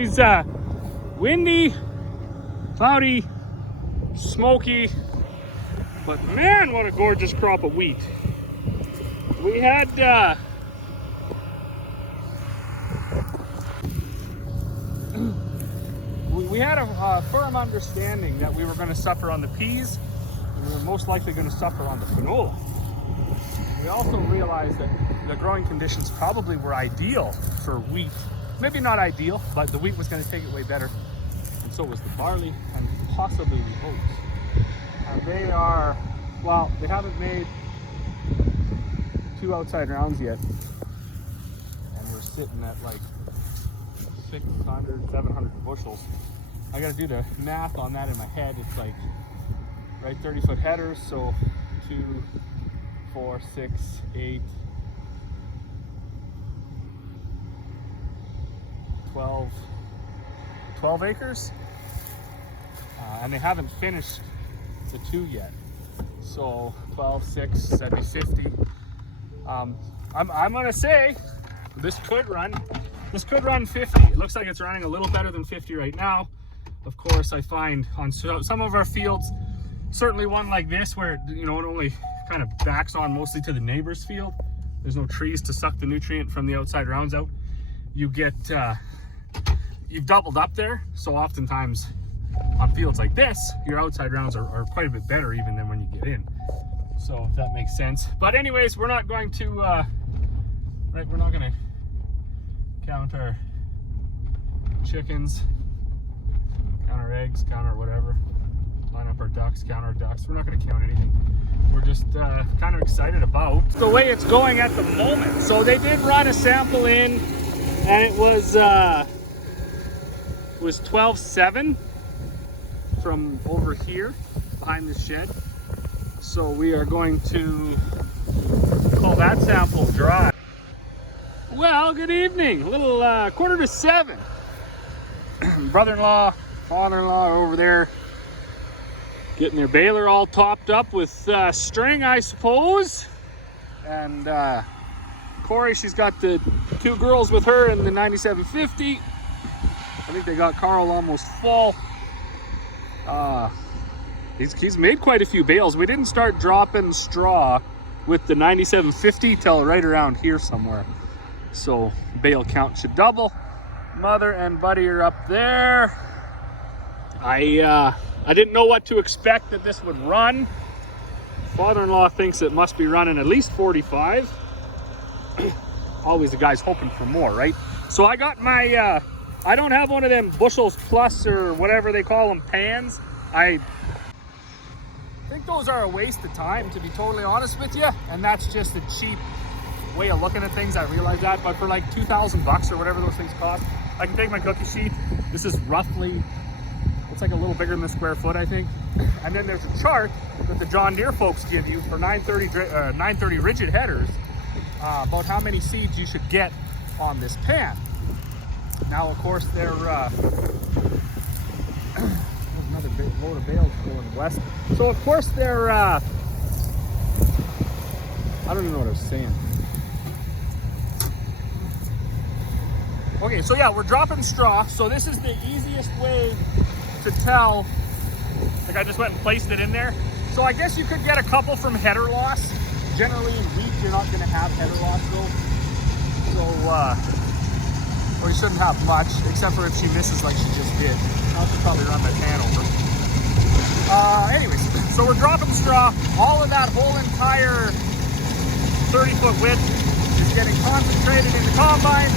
She's windy, cloudy, smoky, but man, what a gorgeous crop of wheat. We had a firm understanding that we were going to suffer on the peas, and we were most likely going to suffer on the canola. We also realized that the growing conditions probably were ideal for wheat. Maybe not ideal, but the wheat was going to take it way better, and so was the barley and possibly the oats. And they are, well, they haven't made 2 outside rounds yet, and we're sitting at like 600, 700 bushels. I got to do the math on that in my head. It's like, right, 30-foot headers, so 2, 4, 6, 8, 12 acres, and they haven't finished the 2 yet. So 12, 6, that'd be 50. I'm gonna say this could run 50. It looks like it's running a little better than 50 right now. Of course, I find on some of our fields, certainly one like this where, you know, it only kind of backs on mostly to the neighbor's field. There's no trees to suck the nutrient from the outside rounds out. You get, you've doubled up there. So oftentimes on fields like this, your outside rounds are quite a bit better even than when you get in. So if that makes sense. But anyways, we're not going to, right, we're not going to count our chickens, count our eggs, count our whatever, line up our ducks, count our ducks. We're not going to count anything. We're just kind of excited about the way it's going at the moment. So they did run a sample in, and it was 12.7 from over here behind the shed. So we are going to call that sample dry. Well, good evening. A little 6:45. Brother-in-law, father-in-law are over there getting their baler all topped up with string, I suppose. And Corey, she's got the 2 girls with her in the 9750. I think they got Carl almost full. He's made quite a few bales. We didn't start dropping straw with the 9750 till right around here somewhere. So bale count should double. Mother and Buddy are up there. I didn't know what to expect that this would run. Father-in-law thinks it must be running at least 45. Always the guy's hoping for more, right? So I got my, I don't have one of them bushels plus or whatever they call them, pans. I think those are a waste of time, to be totally honest with you. And that's just a cheap way of looking at things. I realize that, but for like $2,000 or whatever those things cost, I can take my cookie sheet. This is roughly, it's like a little bigger than the square foot, I think. And then there's a chart that the John Deere folks give you for 930 rigid headers about how many seeds you should get on this pan. Now, of course, they're another big load of bales going west. So, of course, they're I don't even know what I was saying. Okay, so yeah, we're dropping straw. So this is the easiest way to tell. Like, I just went and placed it in there. So I guess you could get a couple from header loss. Generally in wheat, you're not going to have header loss though. So, or you shouldn't have much, except for if she misses like she just did. I'll just probably run my pan over. Anyways, so we're dropping straw. All of that whole entire 30-foot width is getting concentrated in the combine.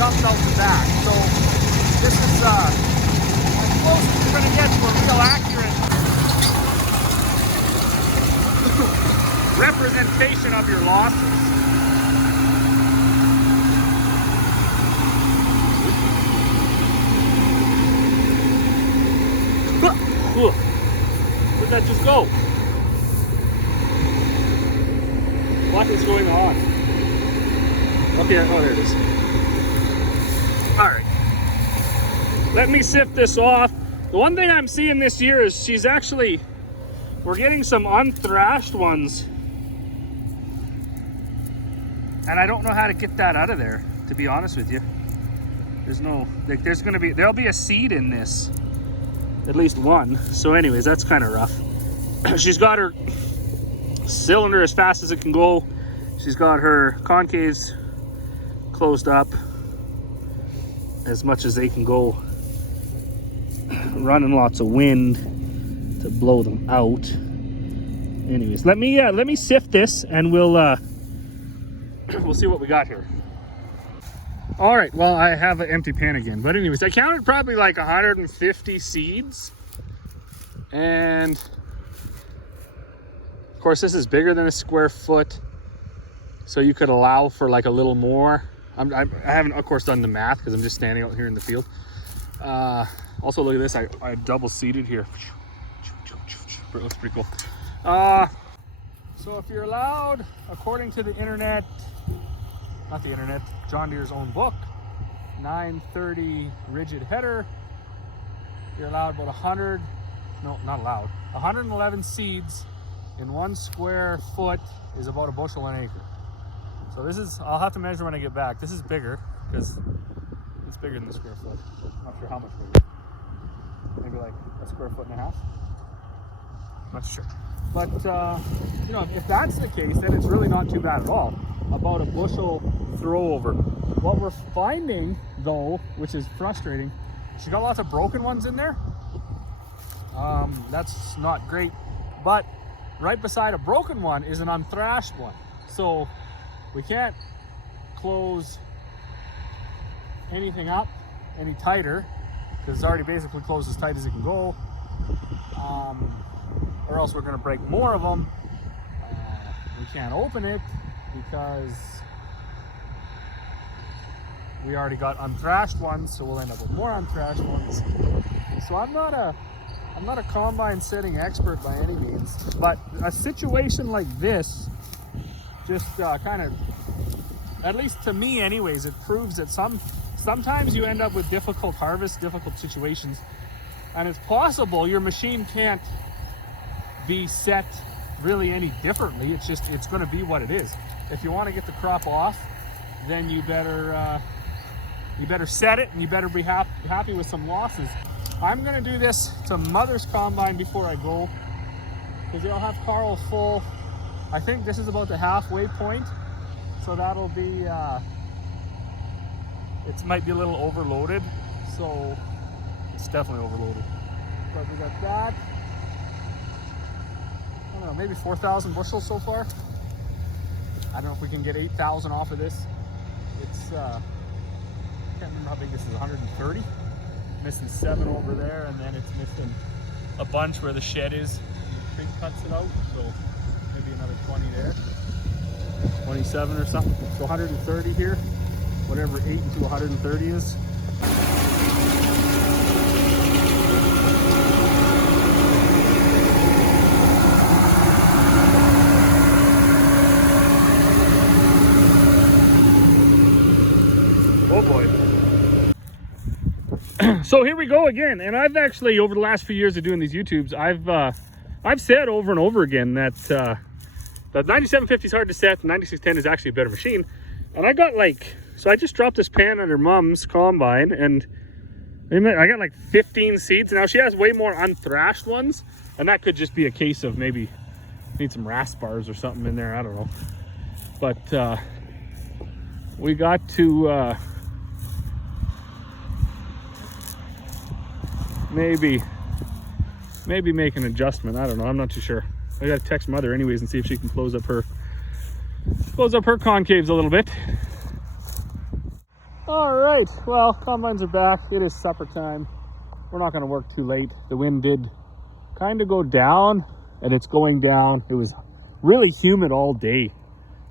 Dumps out the back. So this is as close as you're going to get to a real accurate representation of your losses. Where'd that just go? What is going on? Okay, oh, there it is. All right, let me sift this off. The one thing I'm seeing this year is we're getting some unthrashed ones, and I don't know how to get that out of there, to be honest with you. There's no, like, there'll be a seed in this, at least one. So anyways, that's kind of rough. She's got her cylinder as fast as it can go. She's got her concaves closed up as much as they can go, running lots of wind to blow them out. Anyways, let me sift this and we'll see what we got here. All right, well, I have an empty pan again, but anyways, I counted probably like 150 seeds, and of course this is bigger than a square foot, so you could allow for like a little more. I haven't, of course, done the math because I'm just standing out here in the field. Also, look at this, I double seeded here. It looks pretty cool. So if you're allowed, according to the internet, not the internet, John Deere's own book, 930 rigid header, you're allowed about 111 seeds in 1 square foot is about a bushel an acre. So this is, I'll have to measure when I get back. This is bigger because it's bigger than the square foot. Not sure how much bigger. Maybe like a square foot and a half. Not sure. But you know, if that's the case, then it's really not too bad at all. About a bushel throw over. What we're finding though, which is frustrating, she got lots of broken ones in there. That's not great. But right beside a broken one is an unthrashed one. So we can't close anything up any tighter because it's already basically closed as tight as it can go. Or else we're going to break more of them. We can't open it because we already got unthrashed ones, so we'll end up with more unthrashed ones. So I'm not a combine setting expert by any means, but a situation like this just kind of, at least to me anyways, it proves that sometimes you end up with difficult harvests, difficult situations, and it's possible your machine can't be set really any differently. It's going to be what it is. If you want to get the crop off, then you better set it, and you better be happy with some losses. I'm going to do this to Mother's combine before I go, because they'll have Carl full. I think this is about the halfway point, so that'll be it might be a little overloaded, so it's definitely overloaded. But we got that. I don't know, maybe 4,000 bushels so far. I don't know if we can get 8,000 off of this. It's I can't remember how big this is. 130. Missing 7 over there, and then it's missing a bunch where the shed is. The tree cuts it out, so maybe another 20 there. 27 or something. So 130 here. Whatever 8 into 130 is. Oh boy. So here we go again, and I've actually, over the last few years of doing these YouTubes, I've said over and over again that the 9750 is hard to set, the 9610 is actually a better machine. And I got so I just dropped this pan under Mom's combine, and I got like 15 seeds. Now she has way more unthrashed ones, and that could just be a case of maybe need some rasp bars or something in there, I don't know. But we got to maybe make an adjustment. I don't know, I'm not too sure. I gotta text Mother anyways and see if she can close up her concaves a little bit. All right, well, combines are back. It is supper time. We're not gonna work too late. The wind did kind of go down, and it's going down. It was really humid all day.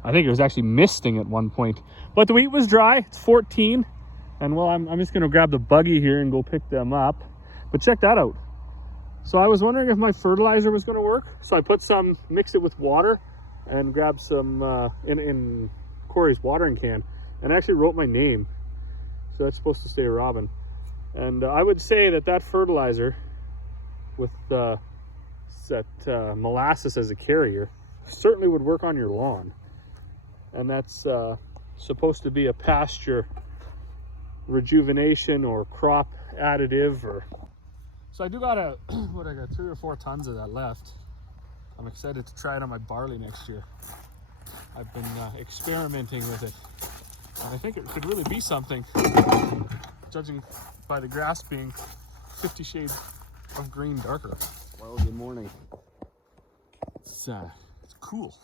I think it was actually misting at one point, but the wheat was dry. It's 14, and well, I'm just gonna grab the buggy here and go pick them up. But check that out. So I was wondering if my fertilizer was going to work. So I put some, mix it with water, and grab some in Corey's watering can, and I actually wrote my name. So that's supposed to say Robin. And I would say that fertilizer with molasses as a carrier certainly would work on your lawn. And that's supposed to be a pasture rejuvenation or crop additive. Or so I do got what, I got 3 or 4 tons of that left. I'm excited to try it on my barley next year. I've been experimenting with it, and I think it could really be something, judging by the grass being 50 shades of green darker. Well, good morning. It's cool.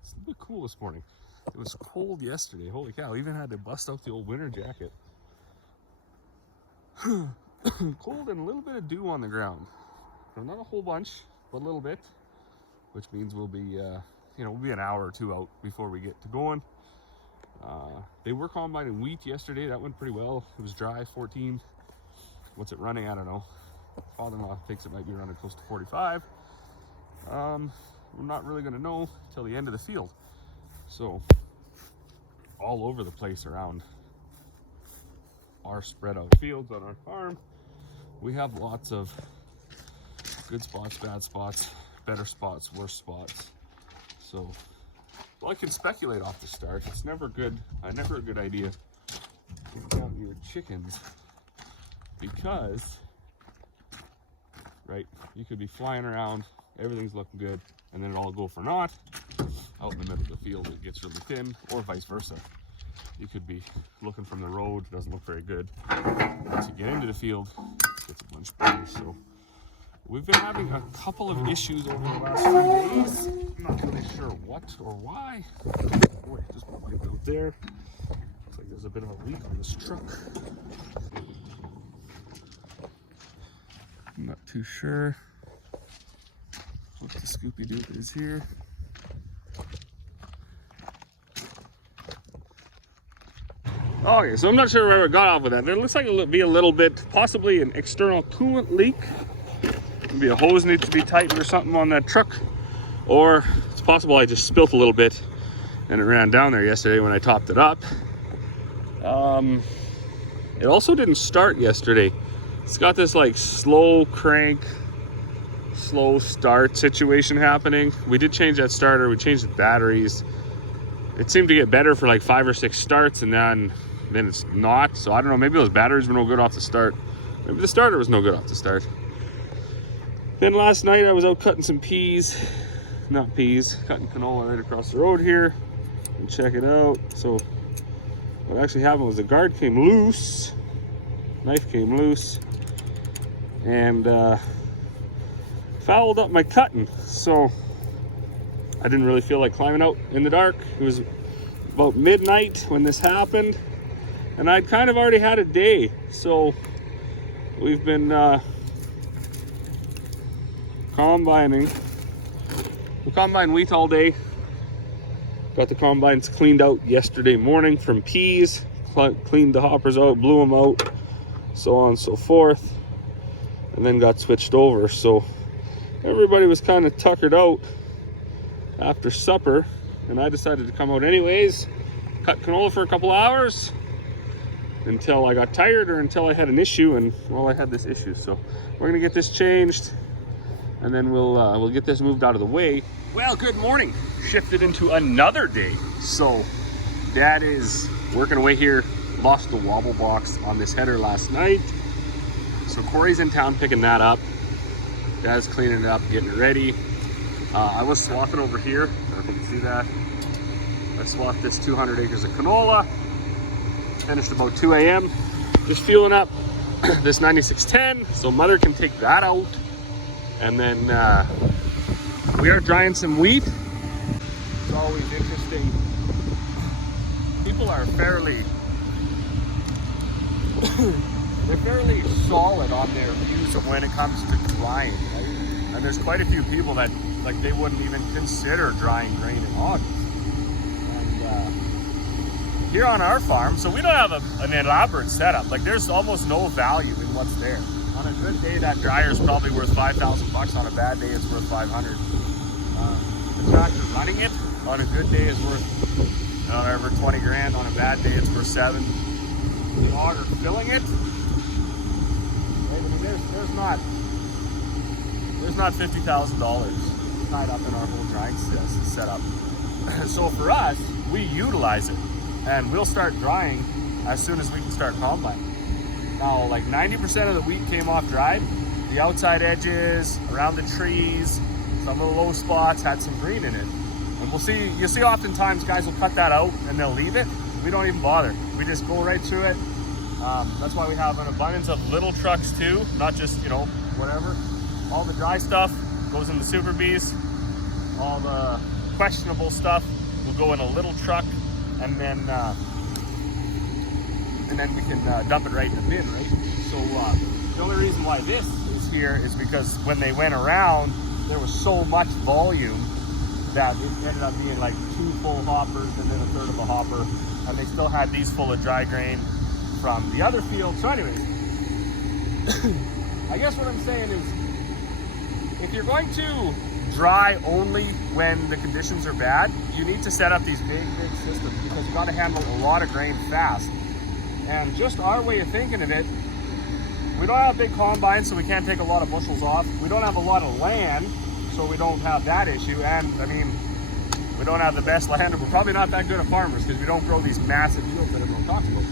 It's a bit cool this morning. It was cold yesterday. Holy cow, I even had to bust out the old winter jacket. Cold and a little bit of dew on the ground. So not a whole bunch, but a little bit, which means we'll be, we'll be an hour or 2 out before we get to going. They were combining wheat yesterday. That went pretty well. It was dry, 14. What's it running? I don't know. Father-in-law thinks it might be running close to 45. We're not really going to know till the end of the field. So all over the place around our spread out fields on our farm, we have lots of good spots, bad spots, better spots, worse spots. So, well, I can speculate off the start. It's never good. Never a good idea to count your chickens, because, right, you could be flying around, everything's looking good, and then it all go for naught. Out in the middle of the field, it gets really thin, or vice versa. You could be looking from the road, doesn't look very good. Once you get into the field, it gets a bunch better. So we've been having a couple of issues over the last few days. I'm not really sure what or why. Boy, just wiped out there. Looks like there's a bit of a leak on this truck. I'm not too sure what the Scoopy-Doo is here. Okay, so I'm not sure where it got off with that. It looks like it'll be a little bit, possibly an external coolant leak. Maybe a hose needs to be tightened or something on that truck. Or it's possible I just spilt a little bit and it ran down there yesterday when I topped it up. It also didn't start yesterday. It's got this like slow crank, slow start situation happening. We did change that starter, we changed the batteries. It seemed to get better for like 5 or 6 starts, and then it's not. So I don't know, maybe those batteries were no good off the start. Maybe the starter was no good off the start. Then last night I was out cutting some peas, not peas, cutting canola right across the road here. And check it out. So what actually happened was the guard came loose, knife came loose, and fouled up my cutting. So I didn't really feel like climbing out in the dark. It was about midnight when this happened, and I'd kind of already had a day. So we've been combining. We combined wheat all day. Got the combines cleaned out yesterday morning from peas. Cleaned the hoppers out, blew them out, so on and so forth, and then got switched over. So everybody was kind of tuckered out after supper, and I decided to come out anyways, cut canola for a couple hours until I got tired or until I had an issue, and well, I had this issue. So we're gonna get this changed, and then we'll get this moved out of the way. Well, good morning. Shifted into another day. So Dad is working away here. Lost the Wobble box on this header last night, so Corey's in town picking that up. Dad's cleaning it up, getting it ready. I was swathing over here. I don't know if you can see that. I swathed this 200 acres of canola. Finished about 2 a.m. Just fueling up this 9610 so Mother can take that out. And then we are drying some wheat. It's always interesting. People are fairly they're fairly solid on their views of when it comes to drying, right? And there's quite a few people that like they wouldn't even consider drying grain in August. And here on our farm, so we don't have an elaborate setup. Like there's almost no value in what's there. On a good day, that dryer's probably worth $5,000. On a bad day, it's worth 500. The tractor running it on a good day is worth over 20 grand. On a bad day, it's worth 7. The auger filling it, right? I mean, there's not $50,000 tied up in our whole drying setup. So for us, we utilize it, and we'll start drying as soon as we can start combining. Now, like 90% of the wheat came off dried. The outside edges, around the trees, some of the low spots had some green in it. And you'll see oftentimes guys will cut that out and they'll leave it. We don't even bother. We just go right through it. That's why we have an abundance of little trucks too, not just, you know, whatever. All the dry stuff goes in the Super Bees. All the questionable stuff will go in a little truck, and then we can dump it right in the bin, right? So the only reason why this is here is because when they went around, there was so much volume that it ended up being like 2 full hoppers and then a third of a hopper, and they still had these full of dry grain from the other field. So anyways, I guess what I'm saying is, if you're going to dry only when the conditions are bad, you need to set up these big systems, because you got to handle a lot of grain fast. And just our way of thinking of it, we don't have big combines, so we can't take a lot of bushels off. We don't have a lot of land, so we don't have that issue. And I mean, we don't have the best land, and we're probably not that good at farmers because we don't grow these massive yields that everyone talks about.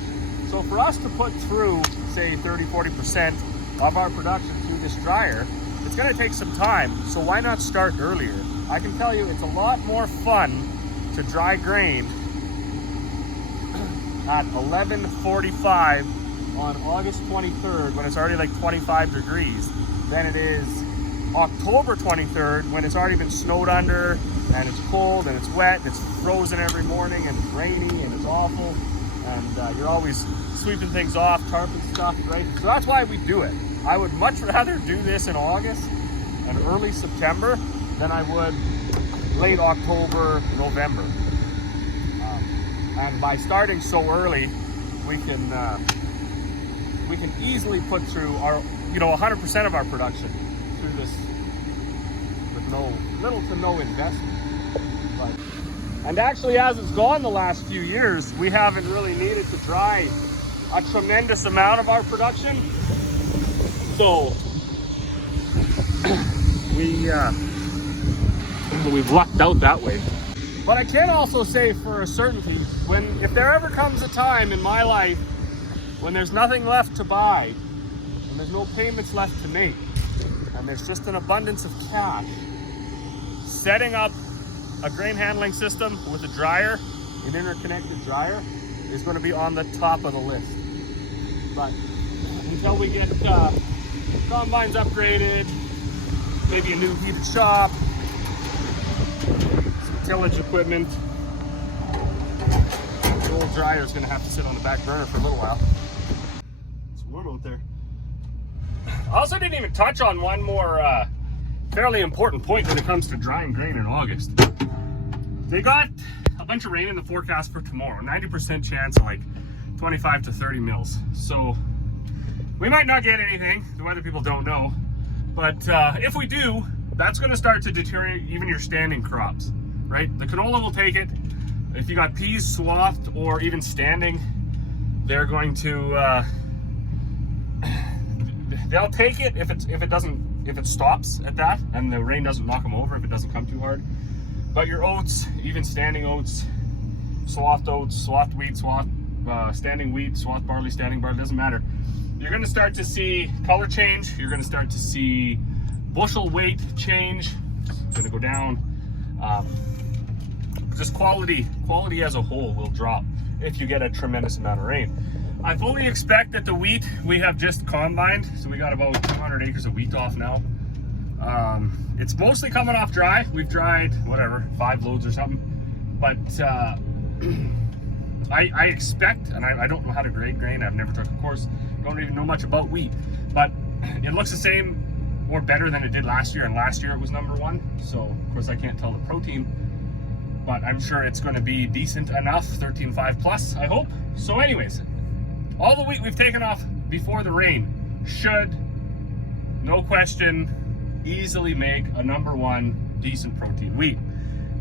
So for us to put through, say, 30-40% of our production through this dryer, it's going to take some time. So why not start earlier? I can tell you it's a lot more fun to dry grain at 11:45 on August 23rd when it's already like 25 degrees than it is October 23rd when it's already been snowed under and it's cold and it's wet and it's frozen every morning and it's rainy and it's awful, and you're always sweeping things off, tarping stuff, right? So that's why we do it. I would much rather do this in August and early September than I would late October, November. And by starting so early, we can easily put through our, 100% of our production through this with little to no investment. And actually, as it's gone the last few years, we haven't really needed to dry a tremendous amount of our production. So we've lucked out that way. But I can also say for a certainty, if there ever comes a time in my life when there's nothing left to buy, and there's no payments left to make, and there's just an abundance of cash, setting up a grain handling system with a dryer, an interconnected dryer, is going to be on the top of the list. But until we get combines upgraded, maybe a new heated shop, some tillage equipment, the old dryer is going to have to sit on the back burner for a little while. It's warm out there. I also didn't even touch on one more fairly important point when it comes to drying grain in August. They got a bunch of rain in the forecast for tomorrow, 90% chance of like 25 to 30 mils. So we might not get anything, the weather people don't know, but if we do, that's going to start to deteriorate even your standing crops, right? The canola will take it. If you got peas swathed or even standing, they're going to they'll take it if it stops at that and the rain doesn't knock them over, if it doesn't come too hard. But your oats, even standing oats, swathed wheat, standing wheat, swathed barley, standing barley, doesn't matter. You're going to start to see color change. You're going to start to see bushel weight change. It's going to go down. Just quality as a whole will drop if you get a tremendous amount of rain. I fully expect that the wheat we have just combined, so we got about 200 acres of wheat off now. It's mostly coming off dry. We've dried, 5 loads or something. But I expect, and I don't know how to grade grain. I've never took a course. Don't even know much about wheat. But it looks the same or better than it did last year. And last year it was #1. So, of course, I can't tell the protein. But I'm sure it's going to be decent enough, 13.5 plus, I hope. So anyways, all the wheat we've taken off before the rain should, no question, easily make a #1 decent protein wheat.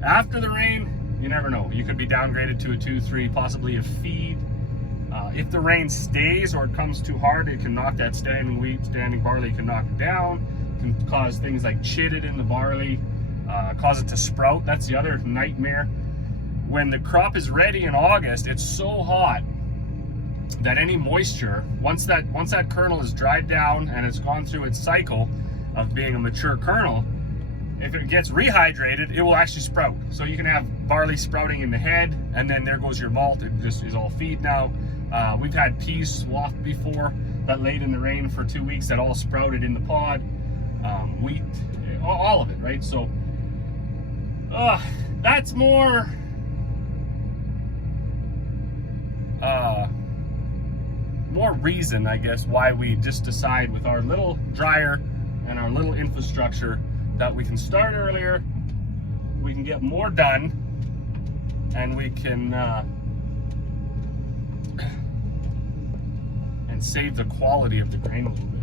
After the rain, you never know. You could be downgraded to a 2, 3, possibly a feed. If the rain stays or it comes too hard, it can knock that standing wheat, standing barley, can knock it down, can cause things like chitted in the barley, cause it to sprout. That's the other nightmare. When the crop is ready in August, it's so hot that any moisture, once that kernel is dried down and it's gone through its cycle of being a mature kernel, if it gets rehydrated, it will actually sprout. So you can have barley sprouting in the head, and then there goes your malt. It just is all feed now. We've had peas swathed before that laid in the rain for 2 weeks that all sprouted in the pod. Wheat, all of it, right? So that's more reason, I guess, why we just decide with our little dryer and our little infrastructure that we can start earlier, we can get more done, and we can and save the quality of the grain a little bit.